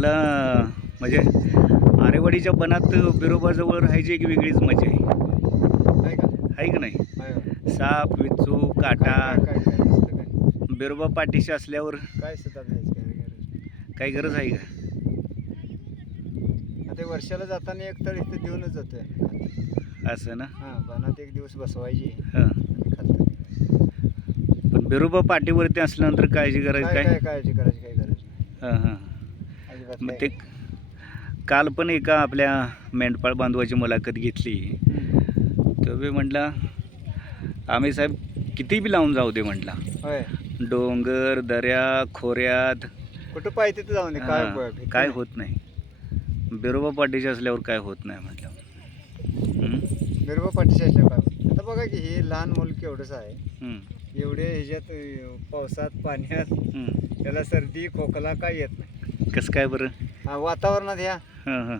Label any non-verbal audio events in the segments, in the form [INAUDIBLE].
मला म्हणजे आरेवाडीच्या बनात बिरोबाजवळ राहायची एक वेगळीच मजा आहे. आहे की? नाही? साप विचू काटा बिरोबा पाठीशी असल्यावर काय काही गरज आहे का? आता वर्षाला जाताना एक तर इथं देऊनच जातोय असं ना? हां बनात एक दिवस बसवायची. हां. पण बिरोबा पाठीवरती असल्यानंतर काळजी करायची काय काय? काळजी करायची काय गरज हां हां. मग ते काल पण एका आपल्या मेंढपाळ बांधवाची मुलाखत घेतली. हम्म. तर मी म्हटला आम्ही साहेब किती बी लावून जाऊ दे म्हटला. होय. डोंगर दऱ्या खोऱ्यात. कुठं पाहिजे तिथं जाऊन दे काय हां, काय. होत नाही. बिरोबा पाठीशी असल्यावर काय होत नाही म्हटलं. हं? बिरोबा पाठीशी असल्या. आता बघा की हे लहान मुल केवढंच आहे. हं, एवढे ह्याच्यात अं, पावसात पाण्यात. त्याला सर्दी खोकला काय येत नाही. कसं काय बरं? हा, वातावरणात ह्या हां हां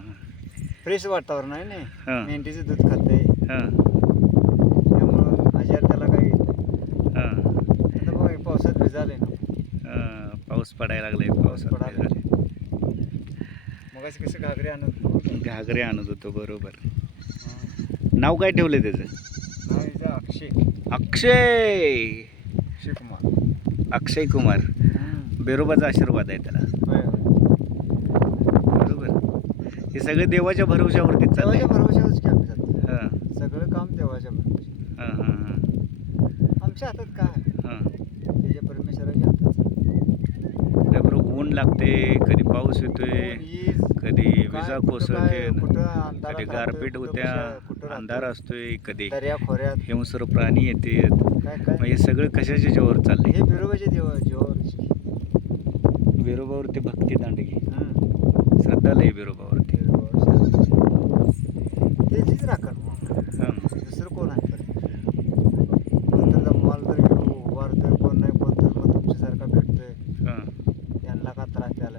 फ्रेश वातावरण आहे ना? हां. मेंढीचं दूध खातंय. हां. त्यामुळं आजार त्याला काही येत नाही. हां. आता बघा हे पावसात भिजाले ना. हां, पाऊस पडायला लागलाय पाऊस पडायला मग कसं घागरे आणत घागरे आणत होतो बरोबर. हा. नाव काय ठेवलं त्याचं? हा, हिचा अक्षय. अक्षय! शिवकुमार अक्षय कुमार. बिरोबाचा आशीर्वाद आहे त्याला होय होय बरोबर हे सगळे देवाच्या भरोशावरतीच चाललंय. देवाच्या भरोशावरच की आम्ही जातो हां. सगळं काम देवाच्या भरोशा हां हां हां. आमच्या हातात काय? आहे? हां. त्याच्या परमेश्वराच्या हातात. नाही बरं ऊन लागते कधी पाऊस येतोय वीज, कधी काय, विजा कुठं कोसळते काय, कुठं अंधारात कधी गारपीट कुठं होत्या कशा- कुठं अंधार राहतोय. असतोय कधी दर्या खोऱ्यात. हिंसर प्राणी येते काय हे सगळं कशाच्या जीवावर चाललंय? हे बिरोबाचे देव जीवावरच. की. बिरोबावरती भक्ती दांडगी. हं. श्रद्धा लय बिरोबावरती बिरोबावर. त्याचीच राखण मग हां दुसरं कोण आहे बरं? कोण तर माल तर घेऊन उभारतोय कोण नाही कोण तर मग तुमच्यासारखा भेटतोय हां त्यांना का त्रास द्यायला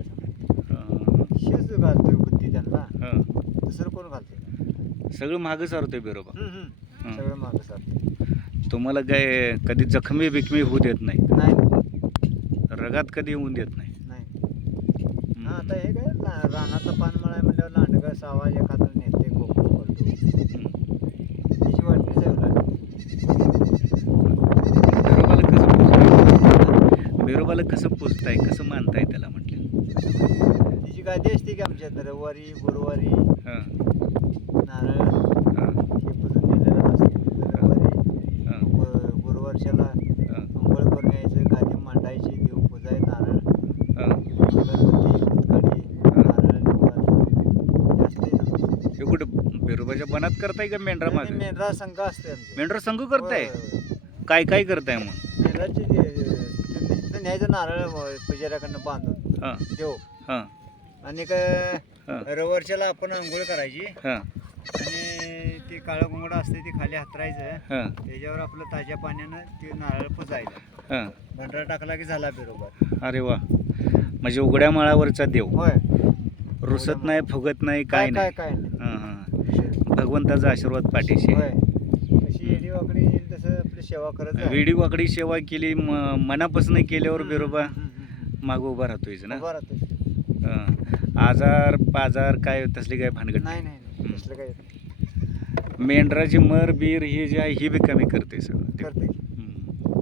हां शेच घालतोय बुद्धी त्यांना हां दुसरं कोण घालतोय सगळं मागं सारतोय बिरोबा. सगळं मागं सारतोय. तुम्हाला काय कधी जखमी बिकमी होऊ देत नाही. नाही. रगात कधी येऊन देत नाही. नाही. हा आता हे काय ला- रानातलं पान मळाय म्हणल्यावर लांडगा सावा एखादा नेते गोकुळ करतो. हं. वाटणीच आहे. उलट. बिरोबाला कसं पूजताय बिरोबाला कसं पूजताय कसं मानताय त्याला म्हटलं? तिची गादी असते की आमच्यात रविवारी गुरुवारी. हां. नारळ हां. पुजून नेलेलं असते. गुरुवर्षाला अंघोळ करून यायचं गादी मांडायची देव पूजाय नारळ हां. कुठं बिरोबाच्या बनात करताय का मेंढरा मागे? मेंढरा संघ असते मेंढरा संघ करताय. काय काय करताय मग? मेंढराची न्यायचं नारळ पुजाऱ्याकडनं बांधून देव. हां. आणि काय रविवारच्याला आपण आंघोळ करायची. हां. आणि ते काळं घुंगडं असते ते खाली हातरायचं. हां. त्याच्यावर आपलं ताज्या पाण्यानं ते नारळ पुजायचं हां. भंडारा टाकला की झाला बरोबर. अरे वा. म्हणजे उघड्या माळावरचा देव. होय. रुसत नाही फुगत नाही काय नाही. काय नाही. हां हां. भगवंताचा आशीर्वाद पाठीशी. होय. कशी येडी वाकडी येईल तसं आपली सेवा करत. विडी वाकडी सेवा केली म- मनापासून केल्यावर हम्म, बिरोबा हम्म, हम्म, हम्म. मागं उभा राहतोयच ना? उभा राहतोय. हां. आजार पाजार काय तसली काय भानगड? नाही नाही नाही. मेंढराची मर बीर हे जे आहे ही बी कमी करते सगळं ते. करते हम्म.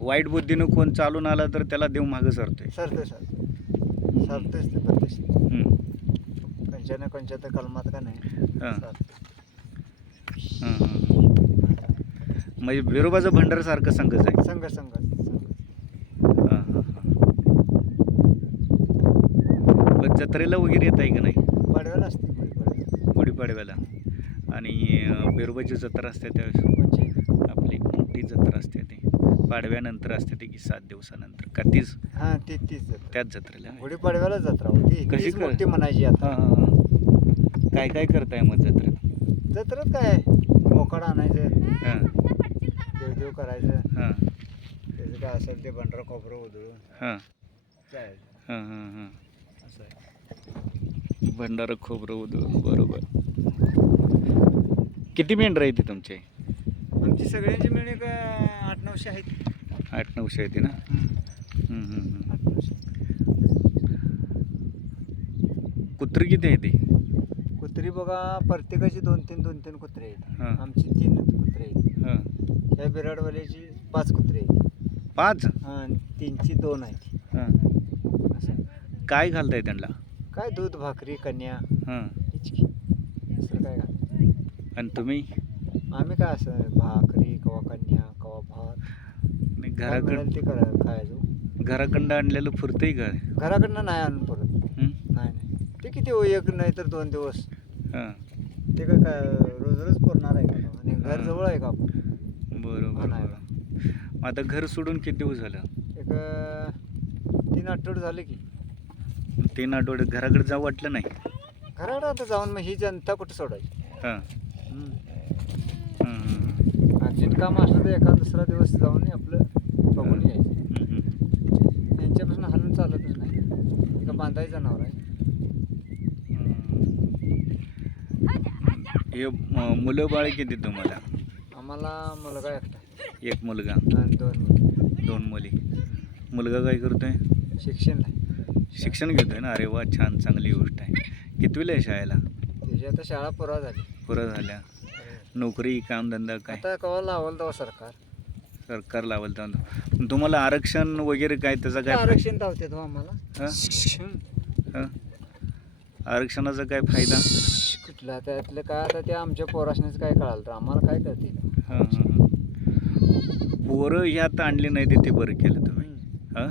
वाईट बुद्धीनं कोण चालून आला तर त्याला देव मागं सरतोय सरतोय सर सरतोयच ते प्रत्यक्ष हम्म. कोणच्या ना कोणच्या तर कलमात का नाही हां. हां, हां, हां. म्हणजे बिरोबाचं भंडार सारखं संघच आहे संघ संघ संघ. हां, हां, हां. मग जत्रेला वगैरे येत आहे का नाही पाडव्याला असते गुढी पाडव्याला. गुढीपाडव्याला आणि बिरोबाची जत्रा असते त्यावेळेस कोणची? आपली मोठी जत्रा असते ती. पाडव्यानंतर असते ती की सात दिवसानंतर. का तीच? हा ती तीच जत्रा. त्याच जत्रेला. गुढी पाडव्याला जत्रा होती. कशी तीच कर- मोठी म्हणायची आता हां हां हां. काय काय करताय मग जत्रेत? जत्रेत काय मोकाड आणायचं. हां. देवदेव करायचं. हां. त्याचं काय असेल ते भंडारा खोबरं उधळून. हां. जायचं हां हां हां. असं आहे. भंडारा खोबरं उधळून बरोबर. किती मेंढर आहे ती तुमचे? आमची सगळ्यांची मिळून एक आठ नऊशे आहेत. आठ नऊशे आहे ती ना? हम्म. हम्म, हम्म, हम्म. आठ नऊशे. कुत्री किती आहे ती? कुत्री बघा प्रत्येकाची दोन तीन दोन तीन कुत्रे आहेत. हां. आमची तीन कुत्रे आहेत. हां. या बिराडवाल्याची पाच कुत्रे आहेत. पाच? हां आणि तीनची दोन आहेत. हां. असं. काय घालताय त्यांना? काय दूध भाकरी कन्या? हां. काय घाल आणि तुम्ही? आम्ही काय असं भाकरी कवा कन्या कवा भात? नाही काय घराकड मिळेल ते करा खायचो. घराकडं आणलेलं फुरतंय का? घराकडनं नाही आणून परत. हं? नाही नाही. ते किती हो एक नाही तर दोन दिवस. हां. ते काय काय रोज रोज पुरणार आहे का आणि घर हां. जवळ आहे का आपण? बरोबर. मग आता घर सोडून किती दिवस झालं? एक अं, तीन आठवडे झाले की. तीन आठवड्यात घराकडे जाऊ वाटलं नाही. घराकडे आता जाऊन मग ही जनता कुठं सोडायची? हां. हम्म. अर्जंट काम असलं तर एका दुसरा दिवस जाऊन आपलं बघून यायचं. हं, हं. यांच्यापासून हलून चालतच नाही. एका बांधायचं जनावर आहे. हे मुलं बाळ किती तुम्हाला? आम्हाला मुलगा एकटा एक मुलगा. आणि दोन मुली. दोन मुली. मुलगा काय करतोय? शिक्षणला आहे. शिक्षण घेतोय ना? अरे वा छान चांगली गोष्ट आहे. कितवीला आहे शाळेला? त्याची आता शाळा पुरा झाली. पुरं झाल्या. नोकरी कामधंदा काय? आता कवा लावल तेव्हा सरकार. सरकार लावल तर तुम्हाला आरक्षण वगैरे काय त्याचा काय आरक्षण धावते तो आम्हाला. हा? हं? आरक्षणाचा काय फायदा? कुठला? त्यातलं काय आता ते आमच्या पोराशनेच काय कळालं तर आम्हाला काय करतील हं, हं, हं. पोरं ह्यात आणली नाही ते बरं केलं तुम्ही. हां?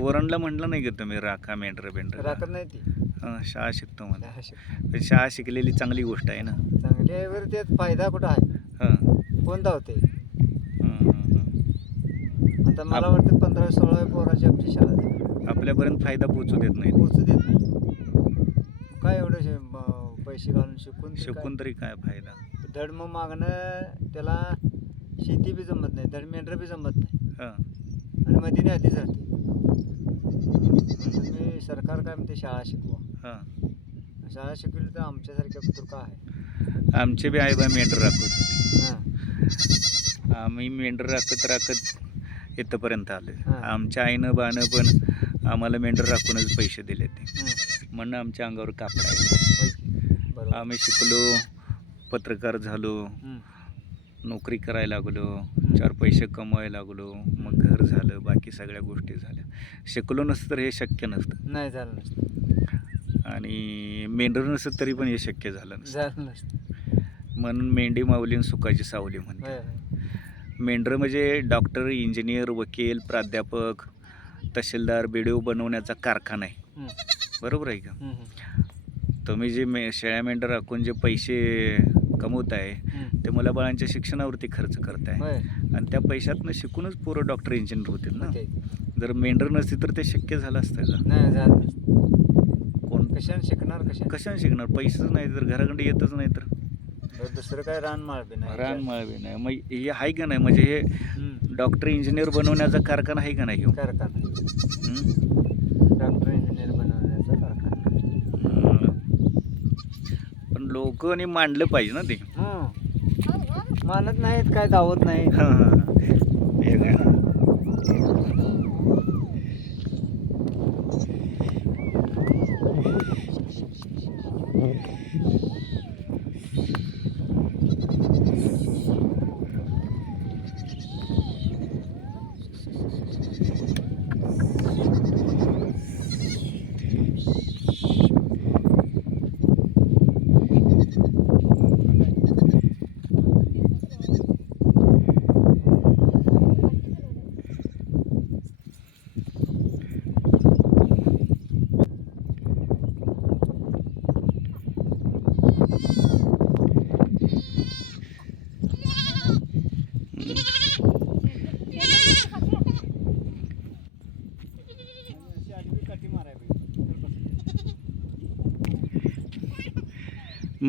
पोरांना म्हटलं नाही का तुम्ही राखा मेंढर बेंढर? राखत नाही ती. हां शाळा शिकतो मला त्या शिक- पण शाळा शिकलेली चांगली गोष्ट आहे ना? चांगली आहे बरं त्यात फायदा कुठं आहे? हां. कोण धावते हं, हं, हं. आता मला वाटतं पंधरा सोळा पोराची आमची शाळा. आपल्यापर्यंत फायदा पोचू देत नाही. पोचू देत नाही. काय एवढं शे- म- पैसे घालून शिकून शिकून तरी काय फायदा? काय? धड मग मागणं त्याला शेती बी जमत नाही धड मेंढरं बी जमत नाही. हां. मधीने आधी जाते. तुम्ही सरकार काय म्हणते शाळा शिकवा. हां. शाळा शिकवली तर आमच्यासारख्या कुत्र का आहे. आमचे बी आई बा मेंढर राखत हां. आम्ही मेंढर राखत राखत इथंपर्यंत आलो हां. आमच्या आईनं बानं पण आम्हाला मेंढर राखूनच पैसे दिले ते. हं. म्हणून आमच्या अंगावर कापड आहे. होय की? बरोबर. आम्ही शिकलो पत्रकार झालो. हं. नोकरी करायला लागलो चार पैसे कमवायला लागलो मग घर झालं बाकी सगळ्या गोष्टी झाल्या. शिकलो नसतं तर हे शक्य नसतं. नाही झालं नसतं. आणि मेंढर नसतं तरी पण हे शक्य झालं नसतं. म्हणून मेंढी माऊली सुखाची सावली म्हणते. मेंढरं म्हणजे डॉक्टर इंजिनियर वकील प्राध्यापक तहसीलदार बेडीओ बनवण्याचा कारखाना आहे. बरोबर आहे का. तुम्ही जे मे शेळ्या मेंढर राखून जे पैसे कमवताय हं. ते मुला बाळांच्या शिक्षणावरती खर्च करताय होय. आणि त्या पैशातनं शिकूनच पोरं डॉक्टर इंजिनियर होतील ना. जर मेंढर नसती तर ते शक्य झालं असतं का कोण कशाने शिकणार कशा कशाने शिकणार पैसेच नाही तर घराकडे येतच नाही तर दुसरं काय रान माळ बी नाही रान माळवे नाही मग हे आहे का नाही म्हणजे हे हं. डॉक्टर इंजिनियर बनवण्याचा कारखाना आहे का नाही ह्यो? कारखाना हं? डॉक्टर इंजिनियर बनवण्याचा कारखाना हं. पण लोकांनी मांडलं पाहिजे ना ते. मानत नाहीत काय दावत नाही हां, हां. हे काय?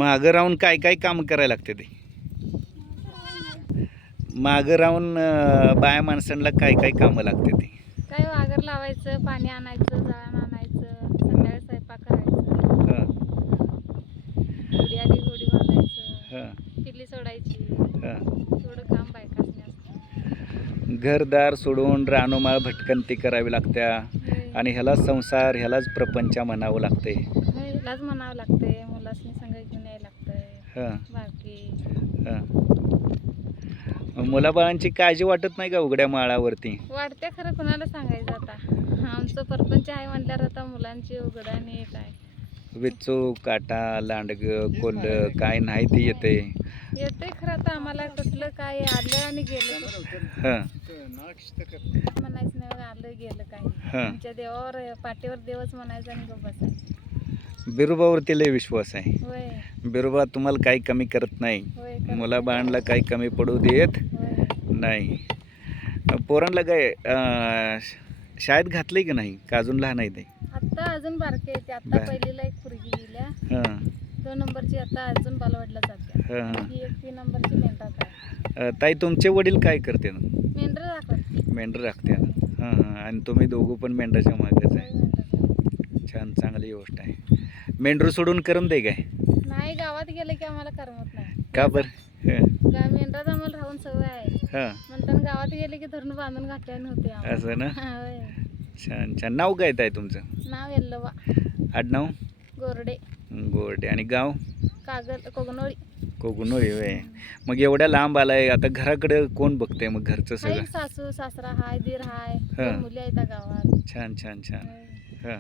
मागं राहून काय काय काम करायला लागते ते? मागं राहून बाया माणसांना काय काय कामं लागते ते? काय वागर लावायचं पाणी आणायचं जाळण आणायचं संध्याकाळी स्वयंपाक करायचं. हां. बांधायचं. हां. पिल्ली सोडायची. हां. थोडं काम घरदार सोडून रानोमाळ भटकंती करावी लागत्या. आणि ह्यालाच संसार ह्यालाच प्रपंच म्हणावं लागते होय, हिलाच म्हणावं लागतंय. हां. बाकी? हां. मुलाबाळांची काळजी वाटत नाही का उघड्या माळावरती? वाढते खरं कुणाला सांगायचं आता. आमचं परपंच आहे म्हटल्यावर आता मुलांची उघडाणी काय? विचू काटा लांडग कोल्ह काय? नाही ते येते. येते खरं आता आम्हाला कुठलं काय आलं आणि गेलं हां. म्हणायचं नाही आलं गेलं काय. हां. आमच्या देवावर पाठीवर देवच म्हणायचं आणि बसायचं बिरोबावरती लय विश्वास आहे. बिरोबा तुम्हाला काही कमी करत नाही. मुलाबाळांना काही कमी पडू देत नाही. पोरांना काय शाळेत घातलंय की नाही? का अजून लहान आहे ते? आता अजून बारके येते आता बर. पहिलीला एक पुरगी गेल्या. दोन नंबरची आता अजून बालवाडला जाते एक तीन नंबरची ताई तुमचे वडील काय करते मेंढर दाखवत मेंढर राखते हां आणि तुम्ही दोघं पण मेंढराच्या मागच आहे. छान चांगली गोष्ट आहे. मेंढरू सोडून करम दे काय? नाही गावात गेलं की आम्हाला करमत नाही. का बरं? गा मेंढरात आम्हाला राहून सवय आहे. हां. म्हणताना गावात गेले की धरून बांधून घातले नव्हते आम्हाला. असं ना? होय. छान छान. नाव काय आहे तुमचं? नाव येल्लवा. आडनाव? गोरडे. गोरडे. आणि गाव? कागल कोगनोळी कोकणोळी होय. मग एवढ्या लांब आलाय आता घराकडे कोण बघतंय मग घरचं हाय सगळं? सासू सासरा हाय दीर हाय. हा. मुली आहेत गावात. छान छान छान. होय. हां.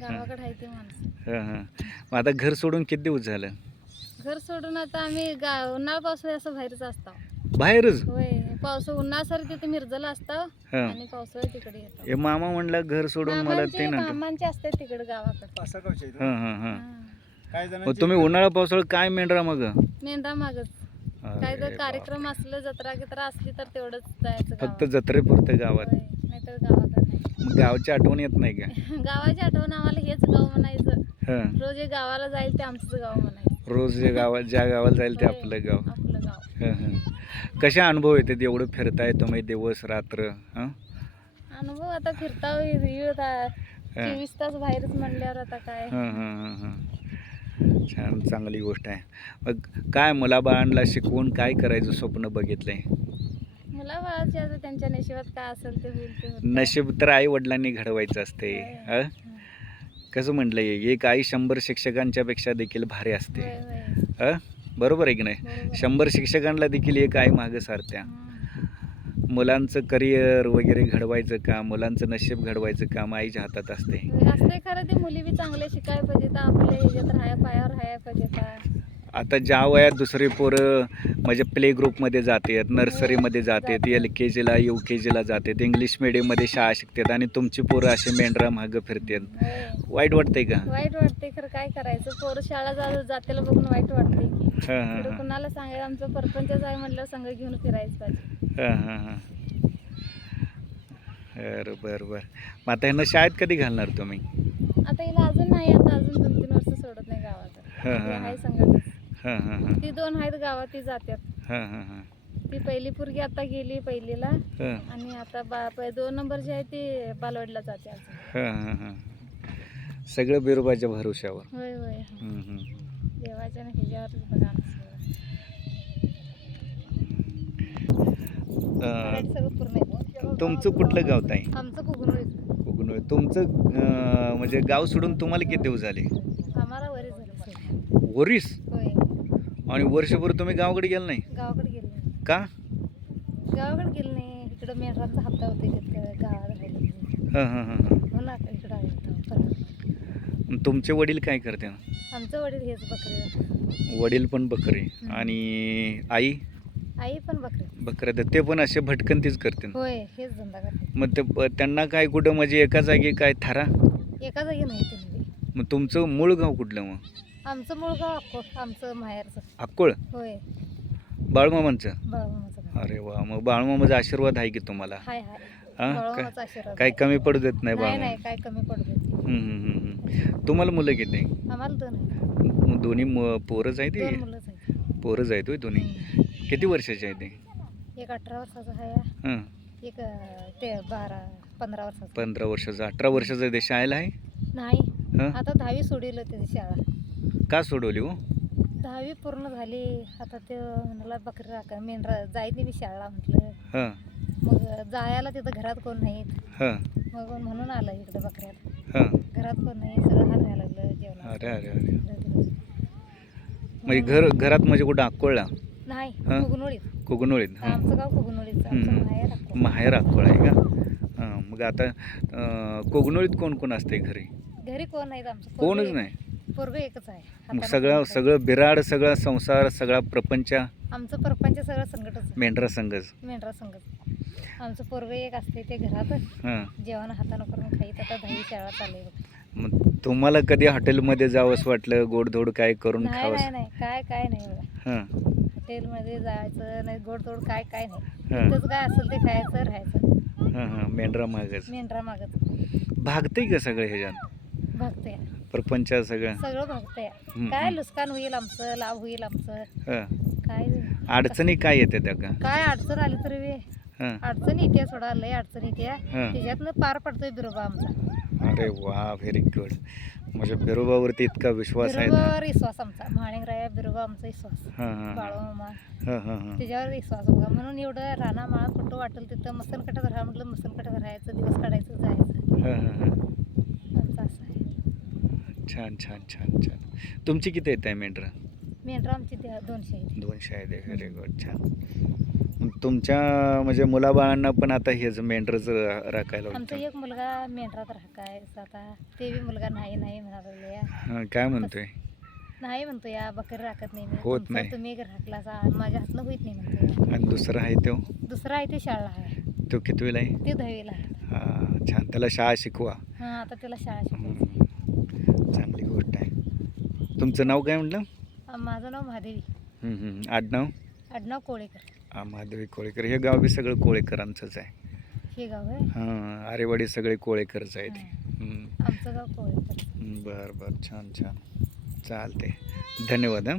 गावाकडे आहे ती माणसं. हां हां. मग आता घर सोडून किती दिवस झालं? घर सोडून आता आम्ही गा उन्हाळा पावसाळी असं बाहेरच असतो बाहेरच? होय पावसा उन्हाळ्यासारी तिथे मिरजला असतो हां. आणि पावसाळ्यात तिकडे येतो. हे मामा म्हणलं घर सोडून मला मामांचे ते ना मामांचे असते तिकडे गावाकडे. हां हां हां. हा. काय मग तुम्ही उन्हाळा पावसाळा काय मेंढरा मग? मेंढरा मागच काय अरे तर कार्यक्रम असलं जत्रा गित्रा असली तर तेवढंच जायचं फक्त गावात. जत्रेपुरतं गावात. होय, नाहीतर गावाकडे. मग गावची आठवण येत नाही का? [LAUGHS] गावाची आठवण आम्हाला हेच गाव म्हणायचं. हां. रोज जे गावाला जाईल ते आमचंच गाव म्हणायचं. रोज जे गावात ज्या गावाला जाईल ते होय, आपलं गाव. आपलं गाव. हं, हं. कसे अनुभव येतात? एवढं फिरताय तुम्ही दिवस रात्र हं? अनुभव आता फिरता येत चोवीस तास बाहेरच म्हणल्यावर आता काय? हं, हं, हं, हं. छान चांगली गोष्ट आहे. मग काय मुलाबाळांना शिकवून काय करायचं स्वप्न बघितलंय? मला बाळाची आता त्यांच्या नशिबात काय असेल ते होईल ते होतं. नशीब तर आई वडिलांनी घडवायचं असते होय. हं? कसं म्हटलंय एक आई शंभर शिक्षकांच्या पेक्षा देखील भारी असते होय, होय. हं? बरोबर आहे की नाही बरोबर. शंभर शिक्षकांना देखील एक आई मागं सारत्या. मुलांचं करिअर वगैरे घडवायचं काम मुलांचं नशीब घडवायचं काम आईच्या हातात असते असते खरं ते मुली बी चांगले शिकायला पाहिजे तर आपल्या ह्याच्यात राहाय पायावर राहायला पाहिजे तर आता ज्या वयात दुसरी पोरं म्हणजे प्ले ग्रुपमध्ये जातात नर्सरीमध्ये जातात जातात. एल के जीला यू के जीला जातात इंग्लिश मिडियममध्ये शाळा शिकतात आणि तुमची पोरं असे मेंढरा मागं फिरतात. होय. वाईट वाटतंय का? वाईट वाटते खरं काय करायचं? पोरं शाळा जा जातेला बघून वाईट वाटते की. हां हां कुणाला सांगायला आमचं परपंचच आहे म्हटलं संघ घेऊन फिरायचं पाहिजे. हां हां हां. बरं बरं बरं. मग आता ह्यांना शाळेत कधी घालणार तुम्ही? आता हिला अजून नाही आता अजून दोन तीन वर्ष सोडत नाही गावात. हां हां आहे संघटच हां हां हां. ती दोन आहेत गावात ती जातात हां हां हां. ती पहिली पोरगी आता गेली पहिलीला. हां. आणि आता बा प- दोन नंबरची आहे ती बालवाडीला जाते अजून हां हां हां. सगळं बिरोबाच्या भरोशावर होय होय हं. देवाच्या ना ह्याच्यावरच बघा आमचं. सगळं. अं, मराठी सगळं पूर्ण. तुमचं कुठलं गाव ताई? आमचं कोकण तुमचं अं, म्हणजे गाव सोडून तुम्हाला किती दिवस झाले? आम्हाला वरे झालं. सगळं. आणि वर्षभर तुम्ही गावाकडे गेला नाही? गावाकडे गेलो नाही. का? गावाकडे गेलो नाही. इकडं मेंढरांचा हप्ता होते तिथं गावाला राहिले हां हां हां हां. हो ना इकडं आहे इथं तुमचे वडील काय करते? आमचं वडील हेच बकरे वडील पण बकरे. आणि आई? आई पण बकरे. बकऱ्या तर ते पण असे भटकंतीच करते होय हेच धंदा करते मग ते त्यांना काय कुठं म्हणजे एका जागी काय थारा? एका जागी नाही ते मग तुमचं मूळ गाव कुठलं मग? आमचं मूळ गाव अक्कोट आमचं माहेरचं. अक्कोळ? होय. बाळमामांचं? बाळमामाचं गाव. अरे वा मग बाळमामाचा आशीर्वाद आहे की तुम्हाला? हाय हाय. हा? बाळमामाचा आशीर्वाद. काही कमी पडू देत नाही नाही काय कमी हं, हं, हं, हं. तुम्हाला मुलं किती? आम्हाला दोन आहेत. मग दोन्ही मु- पोरंच आहे दोन ते मुलंच आहेत. पोरंच आहेत होय दोन्ही? हम्म. किती वर्षाचे आहे ते एक अठरा वर्षाचा आहे. हां. एक अं, ते बारा पंधरा वर्षाचा. पंधरा वर्षाचं अठरा वर्षाचं ते शाळेला आहे? नाही. हां? आता दहावी सोडवलं त्याची शाळा. का सोडवली हो? दहावी पूर्ण झाली. आता ते म्हणाला बकरी राखा. मेंढरा जायत नाही मी शाळा म्हटलं. हां. मग जायला तिथं घरात कोण नाहीत. हां. मग म्हणून आलं इकडं बकऱ्यात हां. घरात कोण नाही सगळं हाल व्हायला लागलं जेवण अरे अरे अरे. म्हणजे घर घरात म्हणजे कुठं अक्कोळला नाही हा? कुगनोळीत. कोगनोळीत हां आमचं गाव कुगनोळीचं आमचं हम्म. माहेर अक्कोळ आहे का? हां मग आता अं, कोगनोळीत कोण कोण असते घरी? घरी कोण नाहीत आमचं. कोणच नाही. पोरग एकच आहे. मग सगळं. सगळं बिराड सगळा संसार सगळा प्रपंच आमचं परपंच सगळं संकटच मेंढरा संघच. मेंढरा संगत आमचं पोरग एक असते ते घरात. जेवण हातानं करून खाईत. आता दहावी शाळा चालू. मग तुम्हाला कधी हॉटेलमध्ये जावंसं वाटलं? गोडधोड काय करून नाही खावंस? नाही नाही. काय काय नाही बघा. हॉटेलमध्ये जायचं नाही गोडतोड काय काय नाही. तिथंच काय असेल ते खायचं राहायचं. मेंढरा मागच. मेंढरा मागत भागतंय का सगळं ह्याच्यात? भागते प्रपंचात सगळं. सगळं हम्म, काय हम्म. नुकसान होईल आमचं लाभ होईल आमचं. हां. काय अडचणी काय येते त्या का? काय अडचण आली तरी बी. हां. अडचण येते सोडा लय अडचण येते. हां. त्याच्यातनं पार पडतोय बिरोबा आमचा. अरे वा व्हेरी गुड म्हणजे बिरोबावरती इतका विश्वास आहे ना? बिरोबावर विश्वास आमचा. महाणिंगराया बिरोबा आमचा विश्वास. हां हां हां. हां हां त्याच्यावर विश्वास बघा म्हणून एवढं राणा माळा कुठं वाटेल तिथं मसनकटात राहा म्हटलं मसनकटात राहायचं दिवस काढायचं जायचं. हां हां हां. छान छान छान छान. तुमची किती येत आहे मेंढरा? मेंढरा आमची दोनशे आहेत. दोनशे आहे व्हेरी गुड छान. तुमच्या म्हणजे मुलाबाळांना पण आता हेच मेंढरच राखायला आमचा एक मुलगा मेंढरात राखायचा आता. ते बी मुलगा नाही नाही म्हणाले काय म्हणतोय? नाही म्हणतो या बकरी राखत नाही मी. होत नाही. तुम्ही राखला माझ्या हातनं होईत नाही म्हणतो आणि दुसरा आहे तो? दुसरा आहे ते शाळा आहे. तो कितवीला आहे? ते दहावीला आहे. हां छान. त्याला शाळा शिकवा. हां आता त्याला शाळा शिकायची चांगली गोष्ट आहे. तुमचं नाव काय म्हटलं? माझं नाव महादेवी. आडनाव? आडनाव कोळेकर. हा महादेवी कोळेकर. हे गाव बी सगळं कोळेकरांचंच आहे. हे गाव आहे हां आरेवाडी सगळे कोळेकरच आहेत. आमचं गाव कोळेकर. बरं बरं. छान छान. चालते धन्यवाद हां.